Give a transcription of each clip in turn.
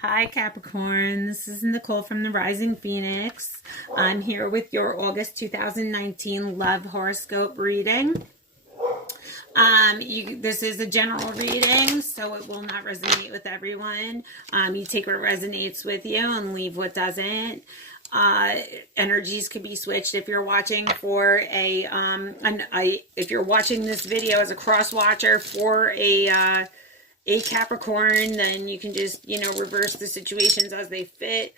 Hi Capricorn, this is Nicole from the Rising Phoenix. I'm here with your August 2019 love horoscope reading. This is a general reading, so it will not resonate with everyone. You take what resonates with you and leave what doesn't. Energies could be switched if you're watching for if you're watching this video as a cross watcher for a Capricorn, then you can just, reverse the situations as they fit.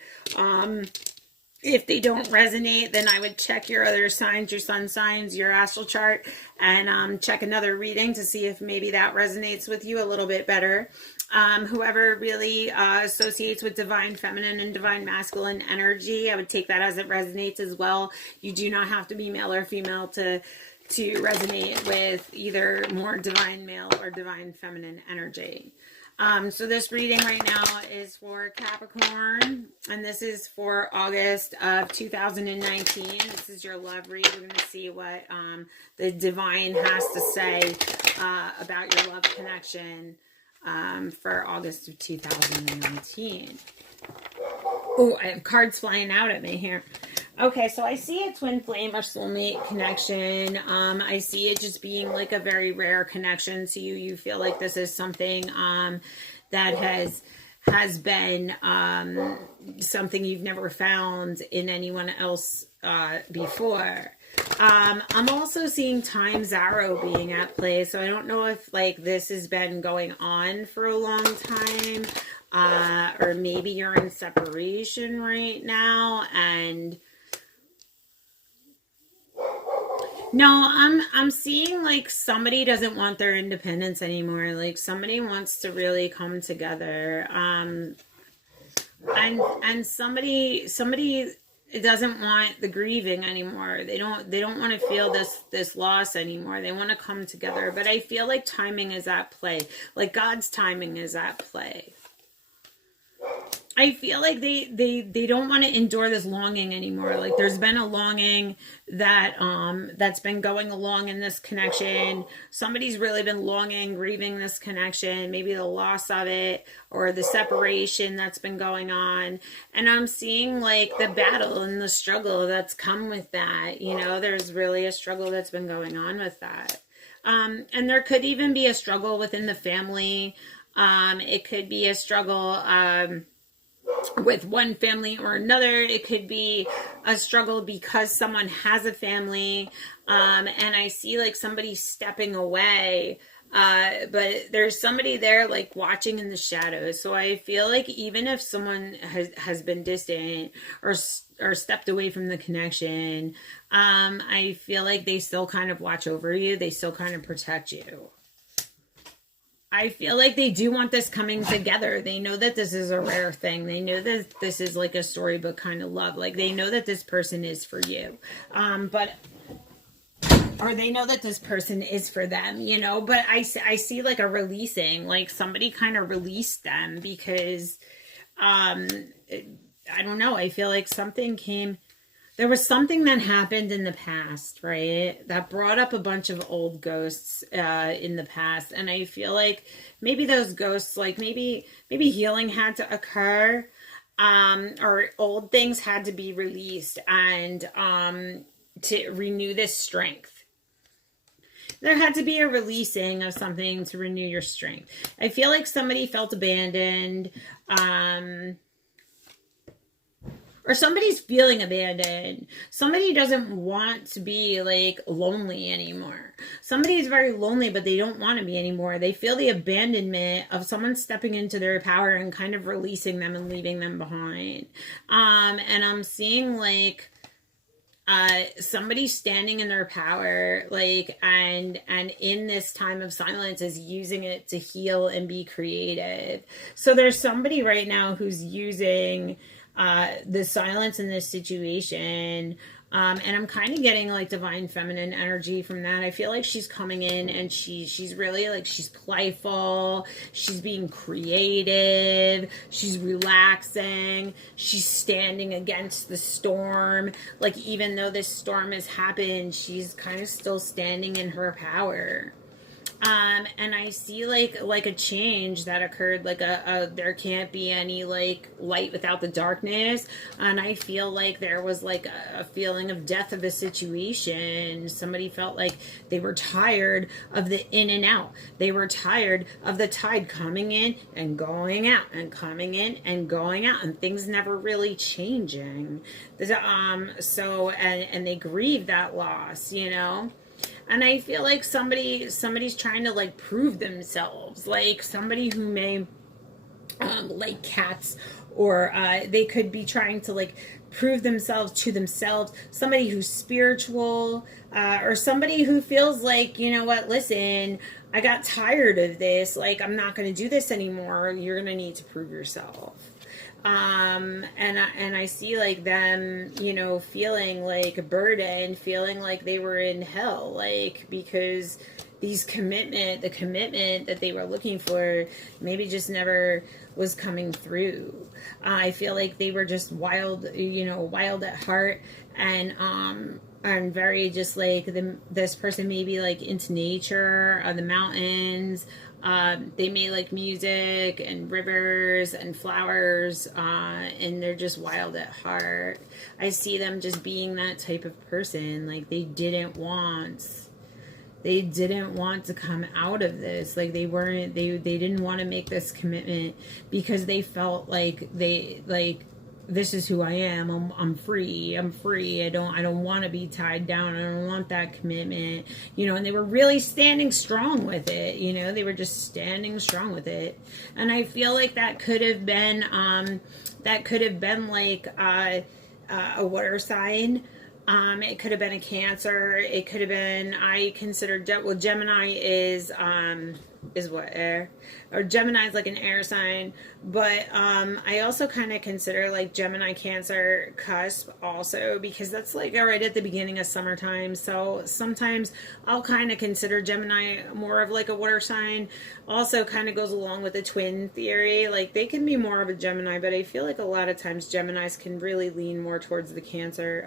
If they don't resonate, then I would check your other signs, your sun signs, your astral chart, and check another reading to see if maybe that resonates with you a little bit better. Whoever really associates with divine feminine and divine masculine energy, I would take that as it resonates as well. You do not have to be male or female to resonate with either more divine male or divine feminine energy. So this reading right now is for Capricorn, and this is for August of 2019. This is your love read. We're going to see what the divine has to say about your love connection for August of 2019. Oh, I have cards flying out at me here. Okay, so I see a twin flame or soulmate connection. I see it just being like a very rare connection to you. You feel like this is something that has been something you've never found in anyone else before. I'm also seeing time Zero being at play, so I don't know if like this has been going on for a long time, or maybe you're in separation right now and no, I'm seeing like somebody doesn't want their independence anymore. Like somebody wants to really come together. And somebody doesn't want the grieving anymore. They don't want to feel this loss anymore. They want to come together. But I feel like timing is at play. Like God's timing is at play. I feel like they don't want to endure this longing anymore. Like there's been a longing that's been going along in this connection. Somebody's really been longing, grieving this connection, maybe the loss of it or the separation that's been going on. And I'm seeing like the battle and the struggle that's come with that. There's really a struggle that's been going on with that. And there could even be a struggle within the family. It could be a struggle with one family or another. It could be a struggle because someone has a family, and I see like somebody stepping away, but there's somebody there like watching in the shadows. So I feel like even if someone has been distant or stepped away from the connection, I feel like they still kind of watch over you. They still kind of protect you. I feel like they do want this coming together. They know that this is a rare thing. They know that this is like a storybook kind of love. Like they know that this person is for you. Or they know that this person is for them, but I see like a releasing, like somebody kind of released them because, I don't know. I feel like there was something that happened in the past, right? That brought up a bunch of old ghosts in the past. And I feel like maybe those ghosts, like maybe healing had to occur, or old things had to be released and to renew this strength. There had to be a releasing of something to renew your strength. I feel like somebody felt abandoned, or somebody's feeling abandoned. Somebody doesn't want to be like lonely anymore. Somebody's very lonely, but they don't want to be anymore. They feel the abandonment of someone stepping into their power and kind of releasing them and leaving them behind. And I'm seeing like somebody standing in their power, like, and in this time of silence is using it to heal and be creative. So there's somebody right now who's using the silence in this situation, and I'm kind of getting like divine feminine energy from that. I feel like she's coming in and she's really like, she's playful, she's being creative, she's relaxing, she's standing against the storm. Like even though this storm has happened, she's kind of still standing in her power. And I see like a change that occurred, like there can't be any like light without the darkness. And I feel like there was like a feeling of death of a situation. Somebody felt like they were tired of the in and out. They were tired of the tide coming in and going out and coming in and going out, and things never really changing. So and they grieve that loss, you know. And I feel like somebody's trying to like prove themselves, like somebody who may like cats, or they could be trying to like prove themselves to themselves, somebody who's spiritual, or somebody who feels like, you know what, listen, I got tired of this, like I'm not going to do this anymore, you're going to need to prove yourself. And I see like them, you know, feeling like a burden, feeling like they were in hell, like, because the commitment that they were looking for maybe just never was coming through. I feel like they were just wild, you know, wild at heart, and very just like this person may be like into nature, the mountains. They may like music and rivers and flowers, and they're just wild at heart. I see them just being that type of person. Like they didn't want to come out of this. Like they didn't want to make this commitment because they felt like this is who I am. I'm free. I don't want to be tied down. I don't want that commitment, you know, and they were really standing strong with it, you know, they were just standing strong with it. And I feel like that could have been like, a water sign. It could have been a Cancer. It could have been, I consider, Gemini is what, air? Or Gemini is like an air sign. But I also kind of consider like Gemini Cancer cusp also, because that's like right at the beginning of summertime. So sometimes I'll kind of consider Gemini more of like a water sign. Also kind of goes along with the twin theory. Like they can be more of a Gemini, but I feel like a lot of times Geminis can really lean more towards the Cancer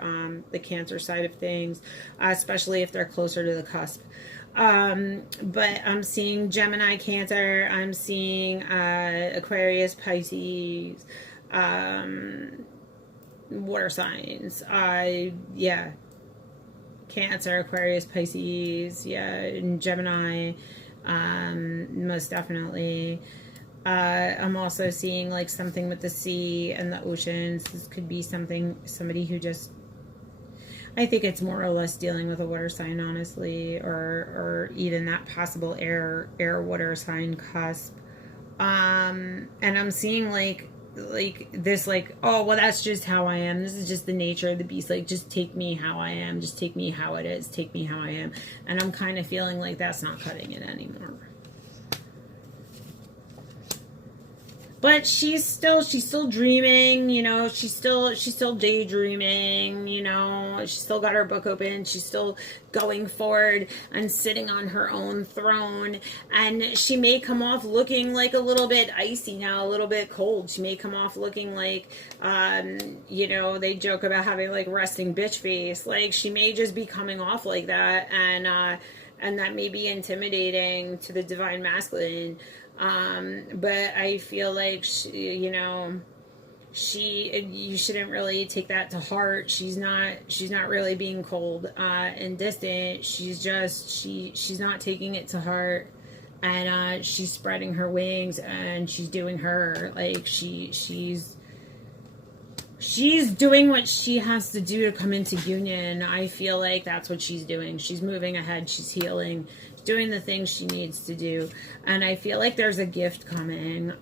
side of things, especially if they're closer to the cusp. But I'm seeing Gemini, Cancer, I'm seeing Aquarius, Pisces, water signs. Yeah, Cancer, Aquarius, Pisces, yeah, and Gemini, most definitely. I'm also seeing like something with the sea and the oceans. This could be somebody who just, I think it's more or less dealing with a water sign, honestly, or even that possible air water sign cusp. And I'm seeing like this, like, oh well, that's just how I am. This is just the nature of the beast. Like, just take me how I am. Just take me how it is. Take me how I am. And I'm kind of feeling like that's not cutting it anymore. But she's still dreaming, you know, she's still daydreaming, you know, she's still got her book open, she's still going forward and sitting on her own throne. And she may come off looking like a little bit icy now, a little bit cold. She may come off looking like, you know, they joke about having like resting bitch face. Like she may just be coming off like that, and that may be intimidating to the divine masculine. But I feel like you shouldn't really take that to heart. She's not really being cold and distant. She's not taking it to heart, and she's spreading her wings and she's doing her, like she's doing what she has to do to come into union. I feel like that's what she's doing. She's moving ahead. She's healing, doing the things she needs to do. And I feel like there's a gift coming.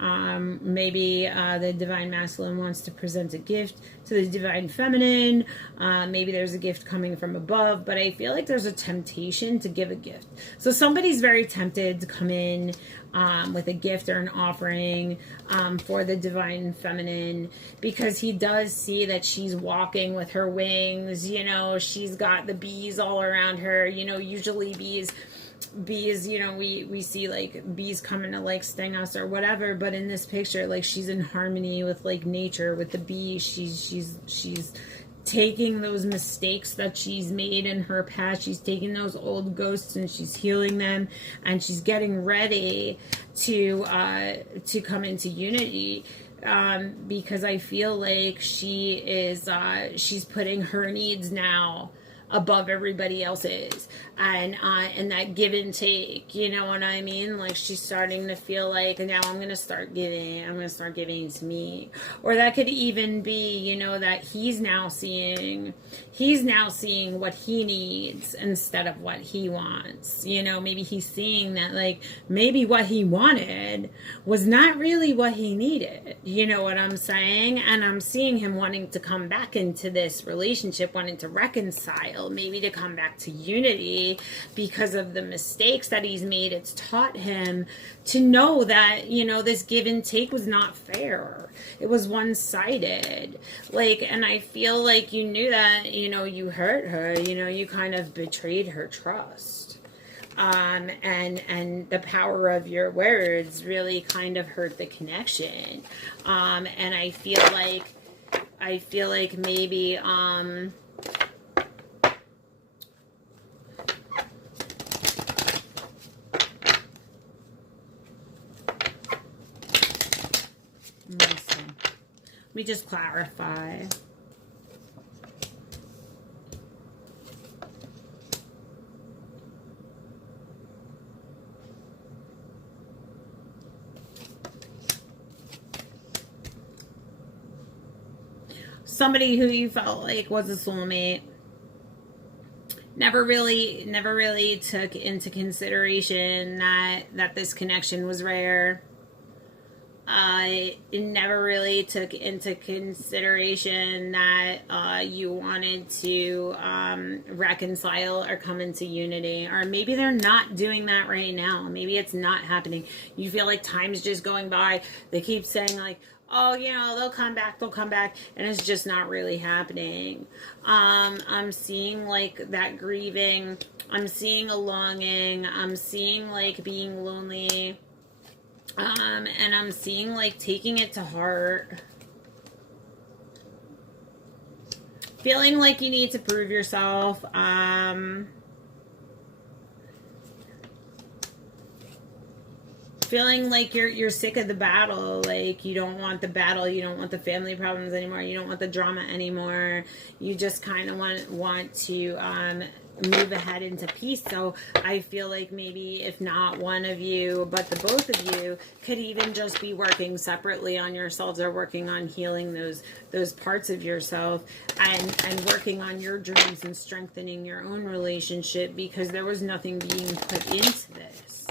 Maybe the divine masculine wants to present a gift to the divine feminine. Maybe there's a gift coming from above, but I feel like there's a temptation to give a gift. So somebody's very tempted to come in with a gift or an offering for the divine feminine, because he does see that she's walking with her wings. You know, she's got the bees all around her. You know, usually bees, you know, we see like bees coming to like sting us or whatever, but in this picture, like she's in harmony with like nature, with the bee. She's taking those mistakes that she's made in her past. She's taking those old ghosts and she's healing them, and she's getting ready to come into unity. Because I feel like she's putting her needs now above everybody else's, and that give and take, you know what I mean? Like, she's starting to feel like, now I'm gonna start giving to me. Or that could even be, you know, that he's now seeing what he needs instead of what he wants. You know, maybe he's seeing that, like, maybe what he wanted was not really what he needed, you know what I'm saying? And I'm seeing him wanting to come back into this relationship, wanting to reconcile, maybe to come back to unity, because of the mistakes that he's made. It's taught him to know that, you know, this give and take was not fair. It was one-sided. Like, and I feel like you knew that, you know, you hurt her, you know, you kind of betrayed her trust. And the power of your words really kind of hurt the connection. And I feel like maybe, let me just clarify. Somebody who you felt like was a soulmate never really took into consideration that this connection was rare. It never really took into consideration that you wanted to reconcile or come into unity. Or maybe they're not doing that right now. Maybe it's not happening. You feel like time's just going by. They keep saying, like, oh, you know, they'll come back, and it's just not really happening. I'm seeing, like, that grieving. I'm seeing a longing. I'm seeing, like, being lonely. And I'm seeing, like, taking it to heart. Feeling like you need to prove yourself. Feeling like you're sick of the battle. Like, you don't want the battle. You don't want the family problems anymore. You don't want the drama anymore. You just kind of want to move ahead into peace. So I feel like maybe if not one of you, but the both of you could even just be working separately on yourselves, or working on healing those parts of yourself, and working on your dreams and strengthening your own relationship, because there was nothing being put into this.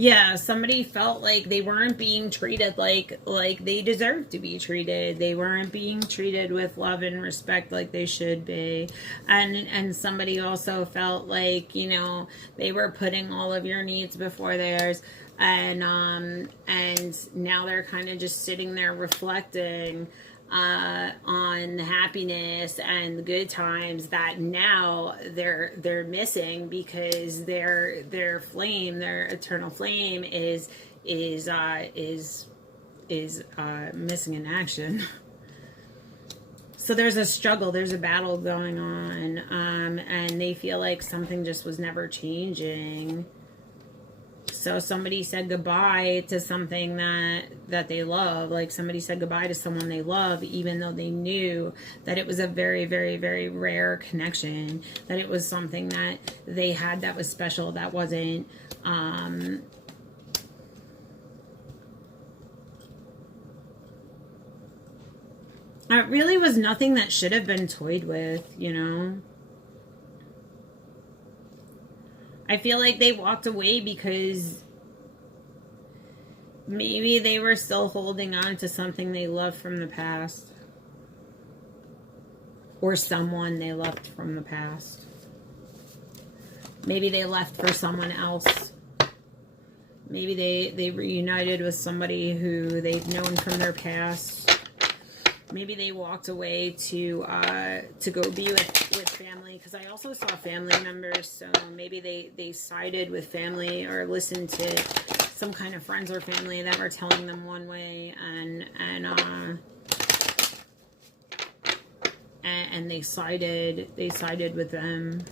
Yeah, somebody felt like they weren't being treated like they deserved to be treated. They weren't being treated with love and respect like they should be. And somebody also felt like, you know, they were putting all of your needs before theirs. And now they're kind of just sitting there reflecting on the happiness and the good times that now they're missing, because their flame, their eternal flame is missing in action. So there's a struggle, there's a battle going on, and they feel like something just was never changing. So somebody said goodbye to something that they love. Like, somebody said goodbye to someone they love, even though they knew that it was a very, very, very rare connection, that it was something that they had that was special, that wasn't it really was nothing that should have been toyed with, you know. I feel like they walked away because maybe they were still holding on to something they loved from the past. Or someone they loved from the past. Maybe they left for someone else. Maybe they reunited with somebody who they've known from their past. Maybe they walked away to go be with family, because I also saw family members. So maybe they sided with family or listened to some kind of friends or family that were telling them one way, and they sided with them.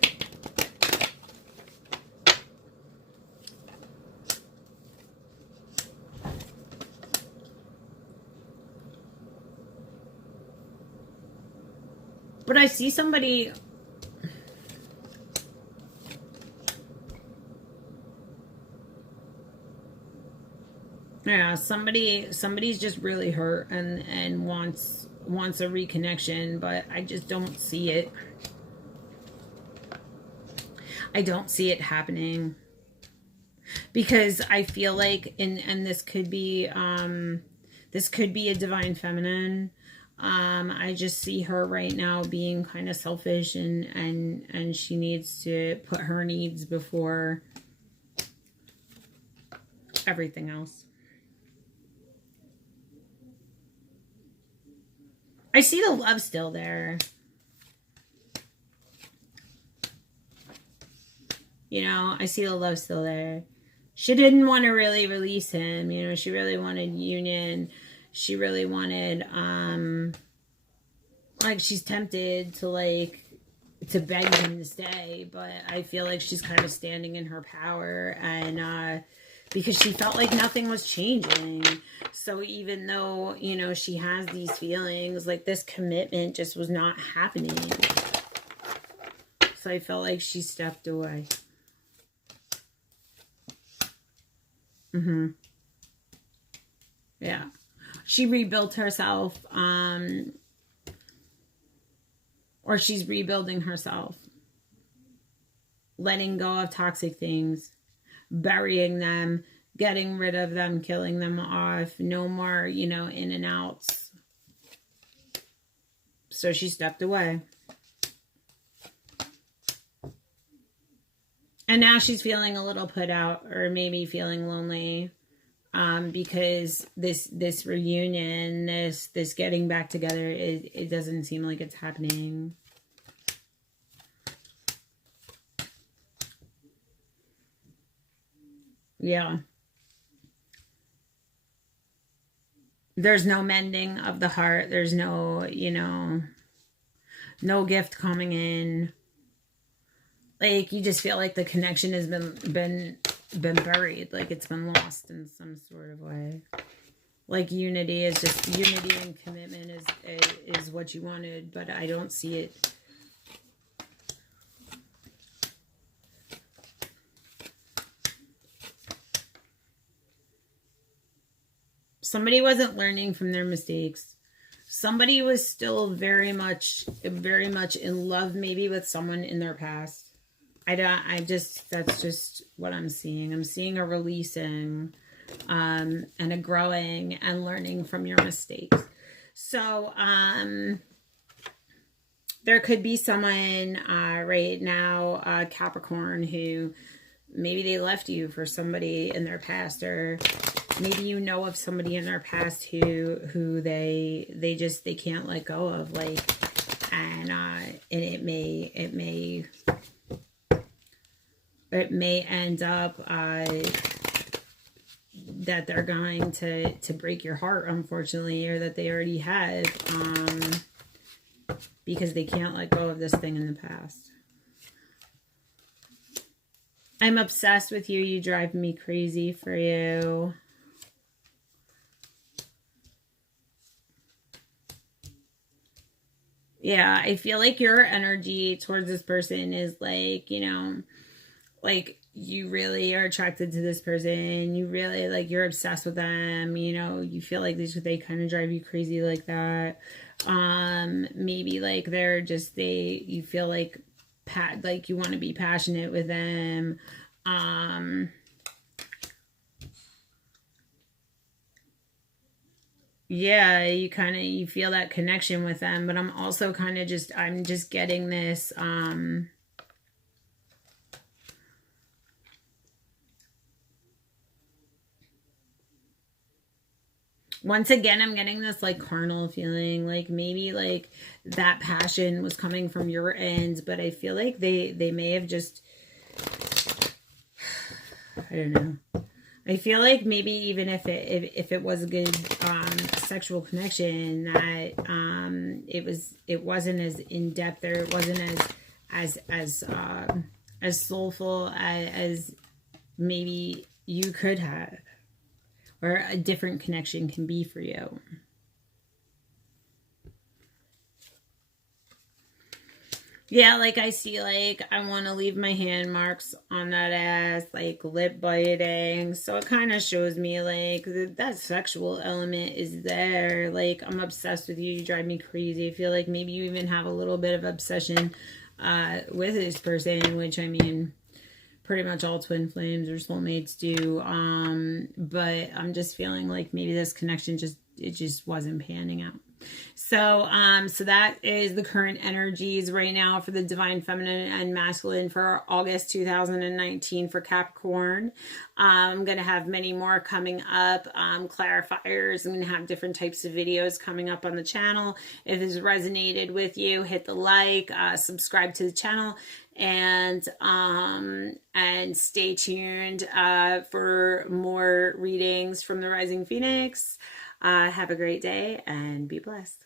But I see somebody, yeah, somebody's just really hurt and wants a reconnection, but I just don't see it. I don't see it happening, because I feel like, and this could be a divine feminine. I just see her right now being kind of selfish, and she needs to put her needs before everything else. I see the love still there. You know, I see the love still there. She didn't want to really release him. You know, she really wanted union. She really wanted, like, she's tempted to beg him to stay, but I feel like she's kind of standing in her power, and, because she felt like nothing was changing. So even though, you know, she has these feelings, like, this commitment just was not happening. So I felt like she stepped away. Yeah. She rebuilt herself, or she's rebuilding herself, letting go of toxic things, burying them, getting rid of them, killing them off, no more, you know, in and outs. So she stepped away. And now she's feeling a little put out, or maybe feeling lonely, because this reunion, this getting back together, it doesn't seem like it's happening. Yeah. There's no mending of the heart. There's no, you know, no gift coming in. Like, you just feel like the connection has been buried, like it's been lost in some sort of way. Like, unity and commitment is what you wanted, but I don't see it. Somebody wasn't learning from their mistakes. Somebody was still very much in love, maybe with someone in their past. That's just what I'm seeing. I'm seeing a releasing, and a growing and learning from your mistakes. So, there could be someone, right now, Capricorn, who maybe they left you for somebody in their past, or maybe you know of somebody in their past who they can't let go of, like, and it may end up that they're going to break your heart, unfortunately, or that they already have, because they can't let go of this thing in the past. I'm obsessed with you. You drive me crazy for you. Yeah, I feel like your energy towards this person is like, you know, like, you really are attracted to this person. You really, like, you're obsessed with them. You know, you feel like they kind of drive you crazy like that. Maybe, like, you feel like, you want to be passionate with them. Yeah, you feel that connection with them, but I'm also kind of I'm just getting this, Once again, I'm getting this like carnal feeling, like maybe like that passion was coming from your end, but I feel like they may have just, I don't know. I feel like maybe even if it was a good sexual connection, that it wasn't as in depth, or it wasn't as soulful as maybe you could have, or a different connection can be for you. Yeah, like I see, like I want to leave my hand marks on that ass, like lip biting. So it kind of shows me like that sexual element is there. Like, I'm obsessed with you. You drive me crazy. I feel like maybe you even have a little bit of obsession with this person, which, I mean, pretty much all twin flames or soulmates do. But I'm just feeling like maybe this connection just wasn't panning out. So, so that is the current energies right now for the divine feminine and masculine for August 2019 for Capricorn. I'm going to have many more coming up, clarifiers. I'm going to have different types of videos coming up on the channel. If this resonated with you, hit the like, subscribe to the channel, and stay tuned for more readings from the Rising Phoenix. Have a great day and be blessed.